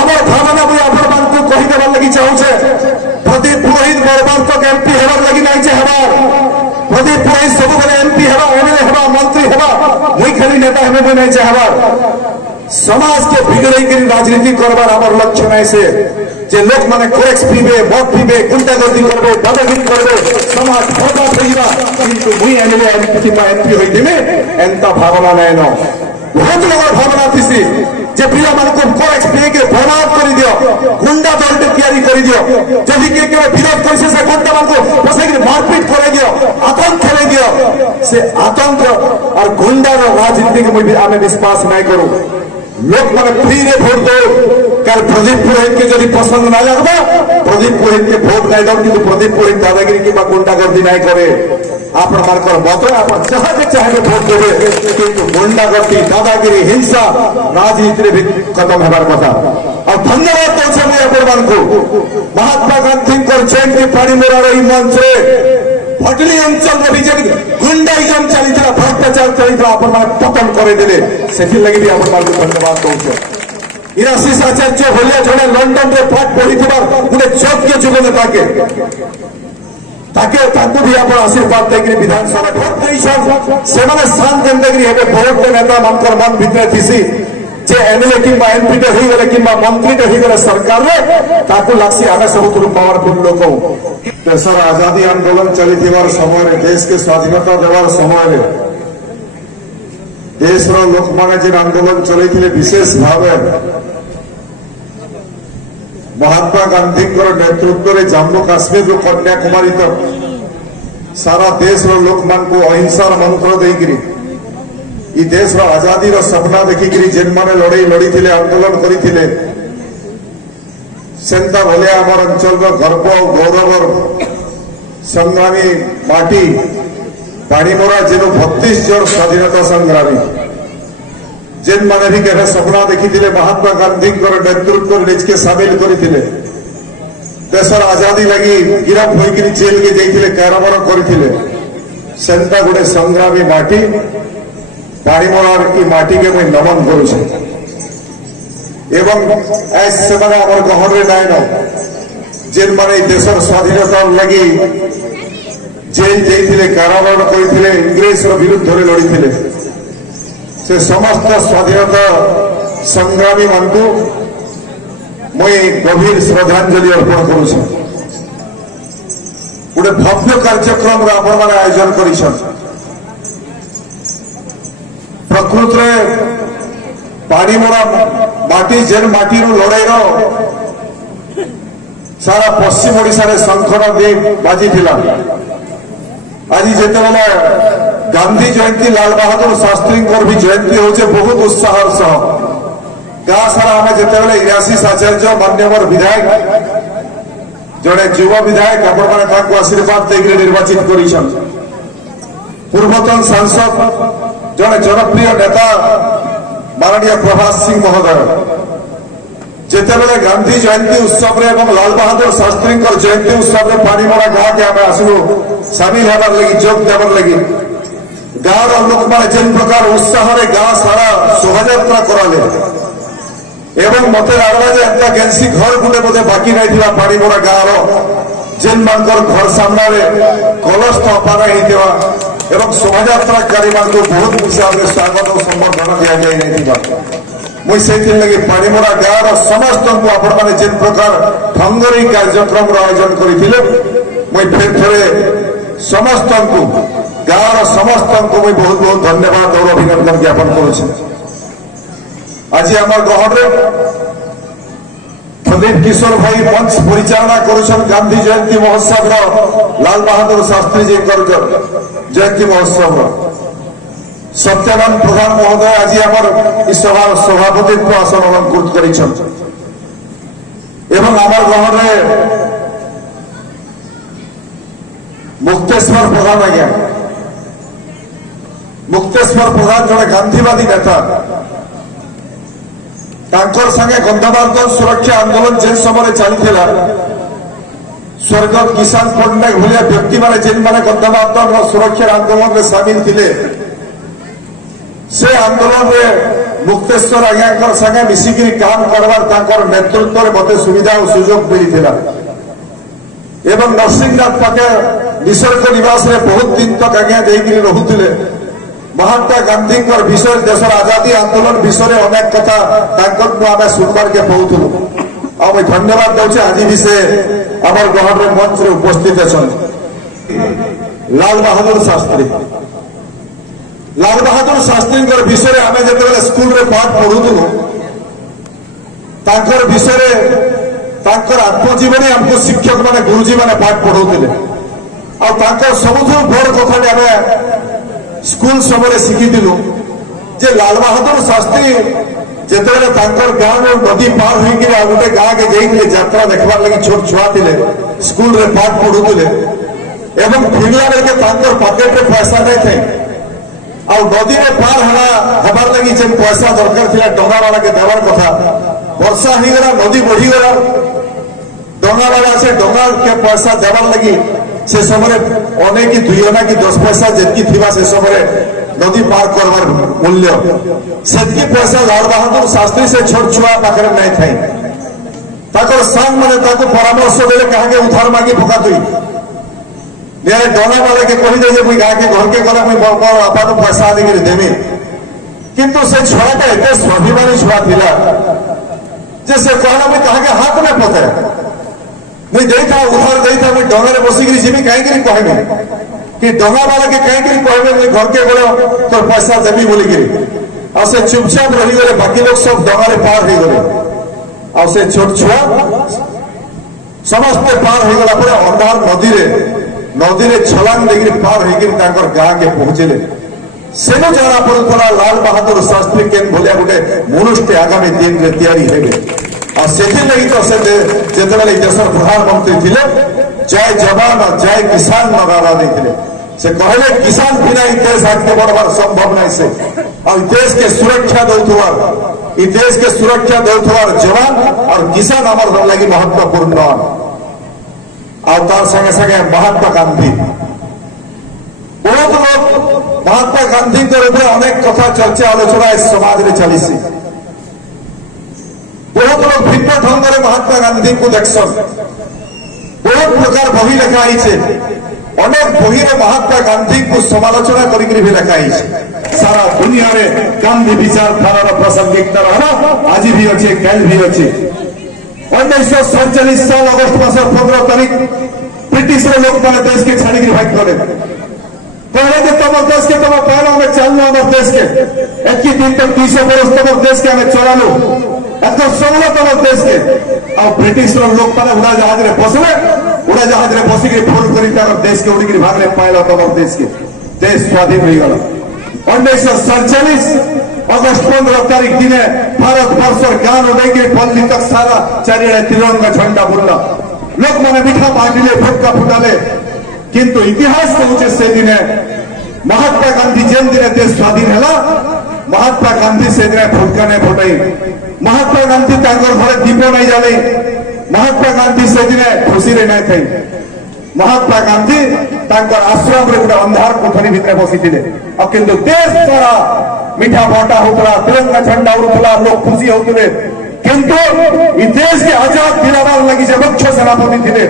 আমার ভাবনা মুই আপনার কহিদেবার লাগি চাহুছে প্রদীপ পুরোহিত মর্মান্তক এমপি হবার লাগি নাই যে হবার প্রদীপ পুরোহিত ସବୁବେଳେ এমপি হবা এমএলএ হবা মন্ত্রী হবা মুই খালি নেতা হবে মুই নাই যে হবার समाज के बिगड़े राजनीति करवार आम लक्ष्य नहीं से जे लोक माने कोरेक्स पीबे मद पीबे गुंडागर्दी करबे दादागिरी करबे समाज बर्बाद होइबा किंतु मुई एमएलए एमपी होई देमे एंता भावना नै न बहुत लोगर भावना थिसी जे पिला मान को कोरेक्स पी के बर्बाद कर दियो गुंडा दल तैयारी कर दियो जदि के विरोध करसे से गुंडा मान को बसे के मारपीट कर दियो आतंक कर दियो से आतंक और गुंडा राजनीति के मुई आमे विश्वास नै करू लोक माने फ्री रे भोट दो कल प्रदीप पुरोहित के जदि पसंद ना लगबा प्रदीप पुरोहित के भोट नहीं दो किंतु प्रदीप पुरोहित दादागिरी की गुंडागर्दी नहीं करे आपण मानकर मत आपण चाहे भोट देवे किंतु गुंडागर्दी दादागिरी हिंसा राजनीति भी खत्म होबार कथा और धन्यवाद दौचे मुझे आपण को महात्मा गांधी जयंती पानी मोरार मंच भटली अंचल बीजेपी गुंडाइजम चली भ्रष्टाचार चली आपण पतन करदे से लगी भी आपण धन्यवाद दौचे इराशीष आचार्य भलिया जड़े लंडन में पाठ पढ़ी गोटे योग्य युव नेता भी आप आशीर्वाद देकर विधानसभा भोट से शांत देकर भोट नेता मन मन भितर थी जे एमएलए कि एमपी टे हो गले कि मंत्री टे हो गले सरकार लगसी आगे सब पावरफुल लोक देशर आजादी आंदोलन चली समय देश के स्वाधीनता देवार समय देश लोक मैंने जो आंदोलन चलते विशेष भाव महात्मा गांधी नेतृत्व में जम्मू काश्मीर रू कन्याकुमारी तक सारा देश लोक मान को अहिंसार मंत्र देकरी देश आजादी सपना देखिक जेन मैंने लड़ई लड़ी थे आंदोलन करते सेंता भले आम अंचल गर्व गौरव संग्रामी माटी पाणीमरा जेनु 32 जन स्वाधीनता संग्रामी जेन मैंने भी केवे सपना देखी महात्मा गांधी नेतृत्व निज के सामिल करते देशर आजादी लगी गिरफ होकर जेल के जाइए कारागार करते सेंता गोटे संग्रामी माटी पाणीमरार माटी के मुझे नमन करुँ से गहन नाइन जेन माने देशर स्वाधीनता लगी जेल जाइए कारागार करते इंग्रेज विरुद्ध लड़ी से समस्त स्वाधीनता संग्रामी मान को मुई गभीर श्रद्धांजलि अर्पण करुँ गोटे भव्य कार्यक्रम आपण मैंने आयोजन कर प्रकृत पाणीमरा माटी जेन माटी लड़ाई सारा पश्चिम ओडिशा रे शंखर दी बाजी आज जिते गांधी जयंती लाल बहादुर शास्त्री भी जयंती होचे बहुत उत्साह सह गाँ सारा आम जिते इराशीष आचार्य मान्यवर विधायक जड़े युव विधायक आपण आशीर्वाद देकर निर्वाचित कर पूर्वतन सांसद जड़े जनप्रिय नेता माननीय प्रभास सिंह महोदय जिते गांधी जयंती उत्सव लाल बहादुर शास्त्री जयंती उत्सव पाणीमरा गाँव के आम आसलु सामिल होबार लगी जोग देवार लगी गाँव लोक मैंने जिन प्रकार उत्साह गाँ सारा शोभा कराले एवं मत लगला एंता गेंसी घर गुटे बोधे बाकी नहीं पाणीमरा गाँव जेन मान घर सामने कलश स्थापना एवं शोभायात्राकारी मान को बहुत हिसाब से स्वागत और संबर्धना दि जाए मुझे लगे पाणीमरा गाँव समस्त को आपण मैंने जिन प्रकार ढंगरी कार्यक्रम आयोजन करते मुझे फिर थे समस्त को गाँव समस्त को मुझे बहुत बहुत धन्यवाद और अभिनंदन ज्ञापन करुच्छे आज आम ग्रहण प्रदीप किशोर भाई मंच परिचालना करुछन गांधी जयंती महोत्सव लाल बहादुर शास्त्री जी जयंती महोत्सव सत्यवान प्रधान महोदय आज आम सभा सभापतित्व आसन अलंकृत कर ग्रहण मुक्तेश्वर प्रधान आज्ञा मुक्तेश्वर प्रधान जड़े गांधीवादी नेता संगे गंधमार्दन सुरक्षा आंदोलन जेन समय चलता स्वर्गत किसान पट्टनायक भाया व्यक्ति मैंने जेन मैंने गंधमार्दन सुरक्षा आंदोलन में सामिल थे से आंदोलन में मुक्तेश्वर आज्ञा संगे मिसिकी काम करवार नेतृत्व में मत सुविधा और सुजोग मिलता एवं नरसिंहनाथ पाखे निसर्ग निवास में बहुत दिन तक आज्ञा देकर रोते महात्मा गांधी विषय देशर आजादी आंदोलन विषय अनेक कथा आम सुनवार के पाऊलु आ धन्यवाद दूचे आज भी से आम ग्रहण में मंच में उपस्थित अच्छा लाल बहादुर शास्त्री विषय आम जो स्कूल रे पाठ पढ़ुलु विषय आत्मजीवनी आमको शिक्षक माने गुरुजी माने पाठ पढ़ाते सबुठ बड़ कथा आम स्कूल समय शिखिलु जे लाल बहादुर शास्त्री जिते गाँव नदी पार होकर गोटे गाँ के जाइए यात्रा देखबार लगी छोट छुआ थे स्कूल रे पाठ पढ़ुले एवं फिरला बेले पकेट रे पैसा नहीं थे आ नदी में पार हबार लगी जेन पैसा दरकार थी डंगा वाला के देवार कथा वर्षा हो गला नदी बढ़ीगला डंगा वाला से डंगा के पैसा देवार लगी से समय अनेक 2 आना कि 10 पैसा जितकी थी से समय नदी पार करवार मूल्य से पैसा लाल बहादुर शास्त्री से छोट छुआ पाखे नहीं थे सांग मैंने परामर्श देले कहा के उधार मांगी पका तुई डंगा वाले के कही दे मुझे गाँ के घर के गला मुझे बापा तो पैसा आदि देवी किंतु से छुआटा एत स्वाभिमानी छुआ थिला जे से कहला मुझे कहा के हाथ में पते मुझे देता उधार देता मुझे डंगा बसिकी जी कहीं कहबे कि डंगा वाला के कहीं कहबे मुझे घर के गलो तो पैसा देवी बोलिकी आ से चुपचाप रही गले बाकी लोग सब डंगा पार हो गले आ से छोट छुआ समस्ते पार हो गला पर अंधार नदी रे छलांग देकर पार होकर गाँ के पहुंचले सेनो जना पड़ा लाल बहादुर शास्त्री केन भलिया गोटे मनुष्य आगामी दिन में तैयारी हेबे आ सेथि लगी तो से जेतबेले देशर प्रधानमंत्री थिले जय जवान और जय किसान नारा देथिले से कहले किसान बिना देश आगे बढ़वार संभव नहीं से और देश के सुरक्षा दौथुआर इ देश के सुरक्षा दौथुआर जवान और किसान आमर लगी महत्वपूर्ण और तार संगे संगे महात्मा गांधी बहुत लोग महात्मा गांधी अनेक कथा चर्चा आलोचना इस समाज में चली बहुत लोग भिन्न ढंग से महात्मा गांधी को देखसन बहुत प्रकार बही लिखाई अनेक बही में महात्मा गांधी को समालोचना करके भी लिखाई सारा दुनिया में गांधी विचारधारा प्रासंगिकता आज भी अच्छे कल भी अच्छे 1947 साल अगस्त मास 15 तारीख ब्रिटिश लोग मैंने देश के छाड़ी भाग गले कहले तुम देश के तुम पहला में चलना हमारे देश के 21 दिन तक 200 वर्ष तुम देश के हमें चलालु एक सगला तुम देश के और ब्रिटिश लोग मैंने उड़ा जहाज में बसले उड़ा जहाज में बसिक फोन कर देश के उड़ी भागने पाइल तुम देश के देश स्वाधीन हो गला 1947 अगस्त 15 तारीख दिने भारत वर्षर गान उड़े पल्ली तक सारा चारिड़े तिरंगा झंडा बुल्ला लोक मैंने मिठा बांटिले फटका फुटाले किंतु इतिहास कहूचे से दिने महात्मा गांधी जेन दिने देश स्वाधीन है महात्मा गांधी से दिने फटका नहीं फटाई महात्मा गांधी घरे दीप नहीं जाले महात्मा गांधी से दिने खुशी नहीं थी महात्मा गांधी आश्रम रे गोटे अंधार कोठरी भितर बसी किंतु देश सारा मिठा बांटा होता तिरंगा झंडा उड़ूला लोग खुशी होते किंतु देश के आजाद दिलावार लगी से मुख्य सेनापति थे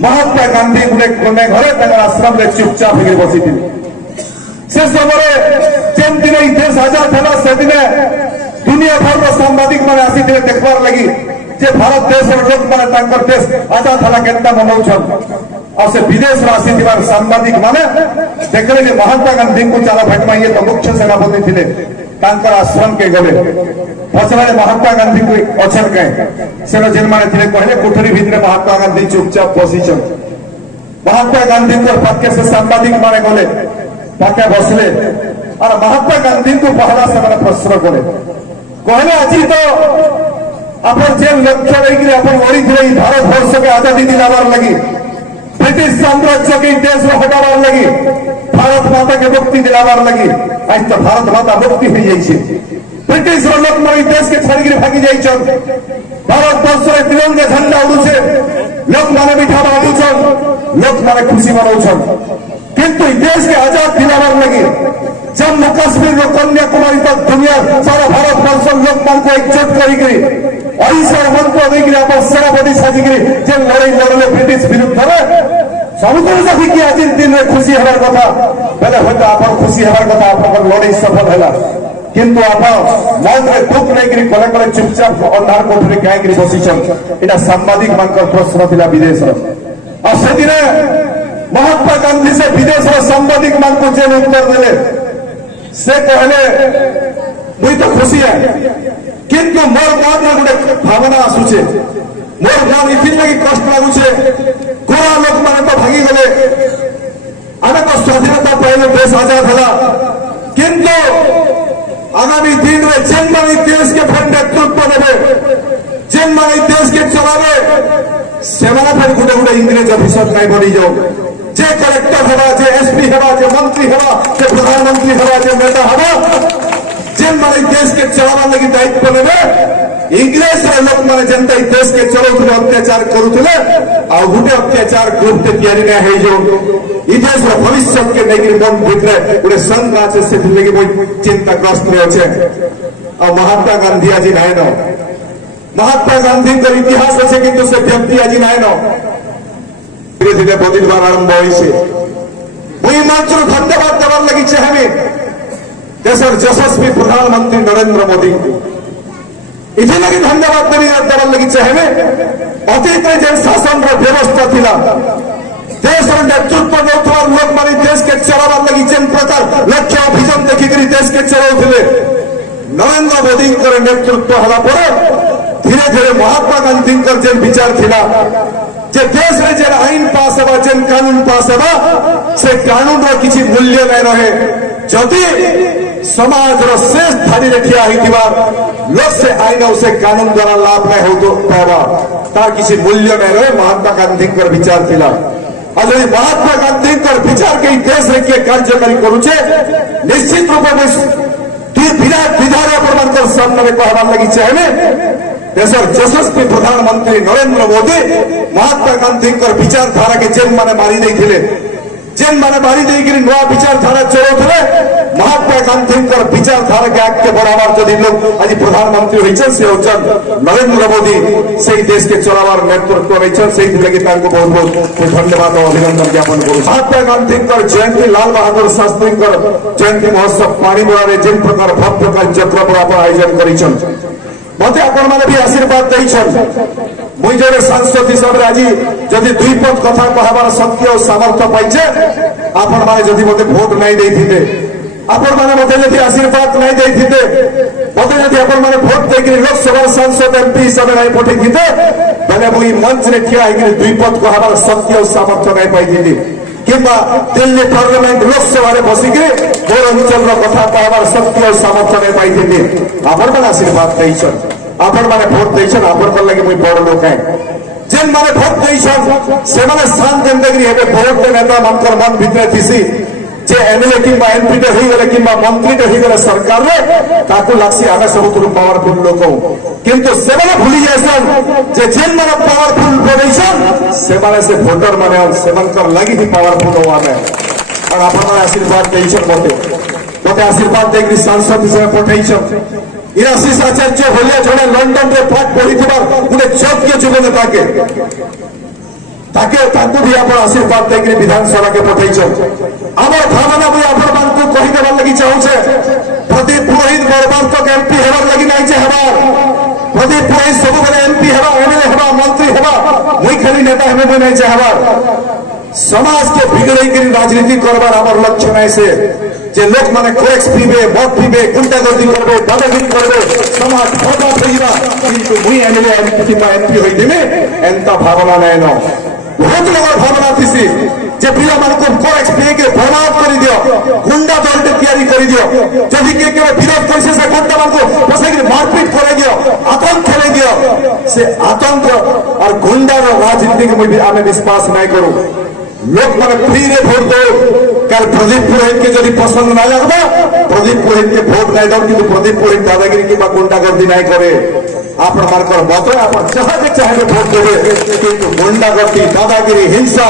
महात्मा गांधी गोटे घरे आश्रम रे चुपचाप होकर बसी से समय जेन दिन देश आजाद है से दिन दुनिया भर सांबादिक मैंने आसी देखबार लगी जे भारत देश लोक मैंने देश आजाद है केन्ता मनाउछन और से विदेश आसी सांबादिक माने देखले महात्मा गांधी को चला भटमा ये तो मुख्य सेनापति थे आश्रम के गले पचराले महात्मा गांधी को अचन कहे से जेन माने थे कहले कोठरी भितर महात्मा गांधी चुपचाप बसीछन महात्मा गांधी को पाके से सांबादिक माने गले पाके बसले और महात्मा गांधी को पहला से मैंने प्रश्न कले कहले आज तो अपन जेन लक्ष्य लेकर अपन ओड़ी थे भारत वर्ष के आजादी दिलावार लगी ब्रिटिश साम्राज्य के देश में हटावार लगी भारत माता के मुक्ति दिलावार लगी आज तो भारत माता मुक्ति हो जाइए ब्रिटिश लोक मैं देश के छाड़ी भागी जाइछन भारत वर्ष में तिरंगा झंडा उड़ुछे लोक माने मिठा बांटुछन लोक माने खुशी मनाउछन किंतु देश के आजाद दिलावार लगी जम्मू काश्मीर कन्याकुमारी तक दुनिया सारा भारत वर्ष लोक मान को एकजुट करी अहिंसार मंत्र देकर आप सेनापति साजिक लड़ाई लड़े ब्रिटिश विरुद्ध सबुतु देखिए आज दिन में खुशी हमार कथा बेले हूँ आप खुशी हमार कथा आप लड़ाई सफल है किंतु आप मन में दुख नहीं कले कले चुपचाप अंधार कोठरी कहीं बसीचन यहाँ सांबादिक मान प्रश्न था विदेश से दिन महात्मा गांधी से विदेश सांबादिक मान को जेल उत्तर देले से कहले मुई तो खुशी है किंतु मोर मन में गोटे भावना आसुचे मोर मन इथि लगी कष्ट लगुचे गोरा लोक माने तो भागी गले आमे तो स्वाधीनता पाइले देश आजाद होला किंतु आगामी दिन में जेन माने देश के फिर नेतृत्व देवे जेन माने देश के चलावे सेवा फिर गोटे गोटे इंग्रेज अफिसर नहीं बनी जाओ जे कलेक्टर हवा जे एसपी हवा जे मंत्री हवा जे प्रधानमंत्री हवा जे नेता हवा जेन माने देश के चलावा लगी दायित्व नेबे इंग्रेज लोक माने जनता देश के चलाउथले अत्याचार करूथले आ गुटे अत्याचार ग्रुप ते तयारी ना हे जो ई देश रो भविष्य के लेके मन भितरे गोटे संघ আছে से लेके कोई चिंताग्रस्त रे আছে आ महात्मा गांधी आज नाय न महात्मा गांधी का इतिहास আছে किंतु से व्यक्ति आज नाय न धीरे धीरे बदलवार आरंभ होइसे मुई मात्र धन्यवाद देवार लगी चाहे देशर यशस्वी प्रधानमंत्री नरेंद्र मोदी इथे लगी धन्यवाद देवार लगी चाहे अतीत में जेन शासन व्यवस्था थिला देश नेतृत्व नौथवा लोक मानी देश के चलावार लगी जेन प्रकार लक्ष्य अभियान देखिक देश के चलाउथिले नरेंद्र मोदी नेतृत्व हला पर धीरे धीरे महात्मा गांधी जेन विचार थिला जे देश में जेन आईन पास हवा जेन कानून पास हवा से कानून रो किसी मूल्य नहीं रहे जदि समाज रो शेष धारी रे ठिया हिथिबा लोक से आईन से कानून द्वारा लाभ नहीं हो तो पावा तार किसी मूल्य नहीं रहे महात्मा गांधी कर विचार थिला और यदि महात्मा गांधी कर विचार के देश रे के कार्यकारी करूचे निश्चित रूप में विराट विधार पर सामने कहबार लगी चाहिए देशर यशस्वी प्रधानमंत्री नरेंद्र मोदी महात्मा गांधी विचारधारा के जेन माने मारी देइथिले जेन माने मारी देइकरी नया विचारधारा चलाउथिले महात्मा गांधी विचारधारा के आगे बढ़ावार जदि लोग आज प्रधानमंत्री होइछन से होचन नरेंद्र मोदी से देश के चलावार नेतृत्व होइछन से लगी तांको बहुत बहुत धन्यवाद और अभिनंदन ज्ञापन करू महात्मा गांधी जयंती लाल बहादुर शास्त्री जयंती महोत्सव पानीमुरा रे जेन प्रकार भव्य कार्यक्रम आयोजन करिछन मत आपण मैंने भी आशीर्वाद देइछन मुई जड़े सांसद हिसाब से आज जदि दुई पद कथा कहबार शक्ति और सामर्थ्य पाइछे आपण माने जदि मते भोट नहीं देइथिते आपण माने मते जदि आशीर्वाद नहीं देइथिते मते जदि आपण माने भोट देकरी लोकसभा सांसद एमपी हिसाब से नहीं पठेथिते बेले मुई मंच रे ठिया हेकरी दुई पद कहबार शक्ति और सामर्थ्य नहीं पाइथिति किंबा दिल्ली पार्लियामेंट लोकसभा रे बसिके मोर अंचल कथा कहबार शक्ति और सामर्थ्य नहीं पाइथिति आपण माने आशीर्वाद देइछन आपण माने भोट देइछन आपण लगी मुई बड़ लोक है जेन माने भोट देइछन से माने स्थान देंदगरी हेबे भोट दे नेता मनकर मन भितरे थिसी जे एमएलए किंबा एमपी टे होई गले किंबा मंत्री टे होई गले सरकार रे ताकू लागसी आमे सबुतु पावरफुल लोक किंतु से माने भूली जायसन जे जेन माने पावरफुल होइछन से माने से वोटर माने से मनकर लगी ही पावरफुल हो आमे और आपण माने आशीर्वाद देइछन मते आशीर्वाद देकरी सांसद से पठाइछन इराशीष आचार्य भलिया जड़े लंडन रे पाठ पढ़ी गोटे योग्य युव नेता ताके भी आप आशीर्वाद देकर विधानसभा के पठाइछन आम भावना भी आपण कहीदेवार लगी चाहूचे प्रदीप पुरोहित बर्बाद एमपी हेबार लगी नहीं हेबार प्रदीप पुरोहित सब बेले एमपी हेबा एमएलए हेबा मंत्री हेबा मुई खाली नेता हेबे भी नहीं हेबार समाज के बिगड़े राजनीति करवार आम लक्ष्य नहीं से जे लोक माने कोरेक्स पीबे मद पीबे गुंडागर्दी करबे दादागिरी करबे समाज बर्बाद होइबा किंतु मुई एमएलए एमपी होइदिमे एंता भावना नहीं न बहुत लोग भावना थी जे पिला मान को कोरेक्स पी के बर्बाद कर दियो गुंडा दल तैयारी कर दियो जदि के विरोध करसे से गुंडा मान को बसैक मारपीट कर दियो आतंक खेले दियो से आतंक और गुंडा राजनीति के आमे विश्वास नहीं करू लोक माने फ्री रे भोट दो कल प्रदीप पुरोहित के जदि पसंद ना लगबा प्रदीप पुरोहित के भोट नहीं दो किंतु प्रदीप पुरोहित दादागिरी की गुंडागर्दी नहीं करे आप मत आप चाहे भोट देवे किंतु गुंडागर्दी दादागिरी हिंसा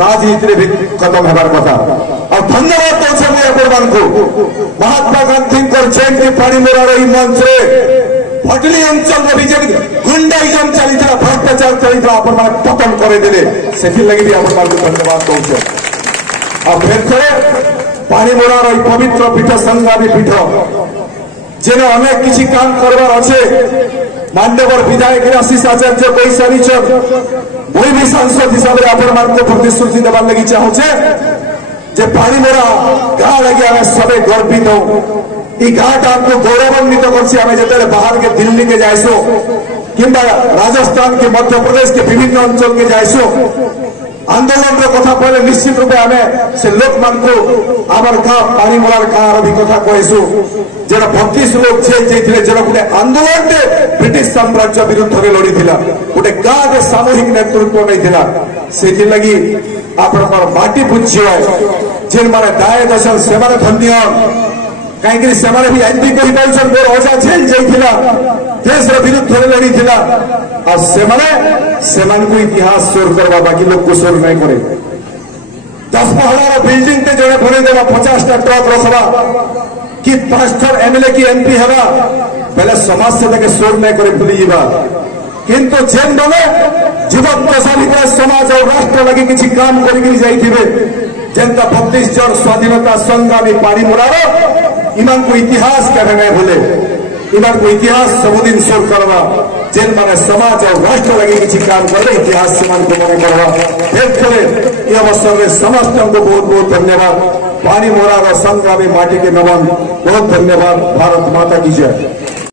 राजनीति भी खत्म होबार कथा और धन्यवाद दौर महात्मा गांधी जयंती पानी मोरार मंच भटली अंचल विजेट गुंडाइजम चली भ्रष्टाचार चली आपण पतन करदे से लगे आपण धन्यवाद कौचे फिर थे पानी मोरार पवित्र पीठ संग्रामी पीठ जेन अनेक किसी काम करवार अच्छे मान्यवर विधायक आशीष आचार्य कही सारी मुई भी सांसद हिसाब से आपण प्रतिश्रुति देवार लगी चाहूचे जे पानी मोरा गाँ लगे आम सबे गर्वित हूँ गाँटा आपको गौरवान्वित कर बाहर के दिल्ली के जायसो कि राजस्थान के मध्य प्रदेश के विभिन्न अंचल के जायसो आंदोलन कथा कहले निश्चित रूपे आम से लोक मान को आमर गाँ पानी मोरार गाँव भी कथा कहसु जो 32 लोग जेल जाइए जो गोटे आंदोलन ब्रिटिश साम्राज्य विरुद्ध में लड़ी गोटे गाँव के सामूहिक नेतृत्व नहीं से लगी आप माटी पूज्य जेन मैंने दाय दशन से धन्य कहीं भी एमपी कही पार्छन मोर अजा जेल जाइला देश विरुद्ध में लड़ी से इतिहास सोर करवा बाकी लोग को सोर नहीं करे 10 महलार बिल्डिंग ते जड़े भरे देवा 50टा ट्रक रखवा कि 5 थर एमएलए की एमपी हवा पहले समाज से तक सोर नहीं करे भूली जावा किंतु जेन बने युवक दशा भर समाज और राष्ट्र लगे किसी काम करी जाइए जेनता 32 जन स्वाधीनता संग्रामी पानी मोरार इमान को इतिहास कहने नहीं भूले इमान को इतिहास सबुदिन सोर करवा जेन माने समाज और राष्ट्र लगे किसी काम करे इतिहास से मन को मन करवा एक करे ये अवसर में समस्त को बहुत बहुत धन्यवाद पानी मोरार संग्रामी माटी के नमन बहुत धन्यवाद भारत माता की जय।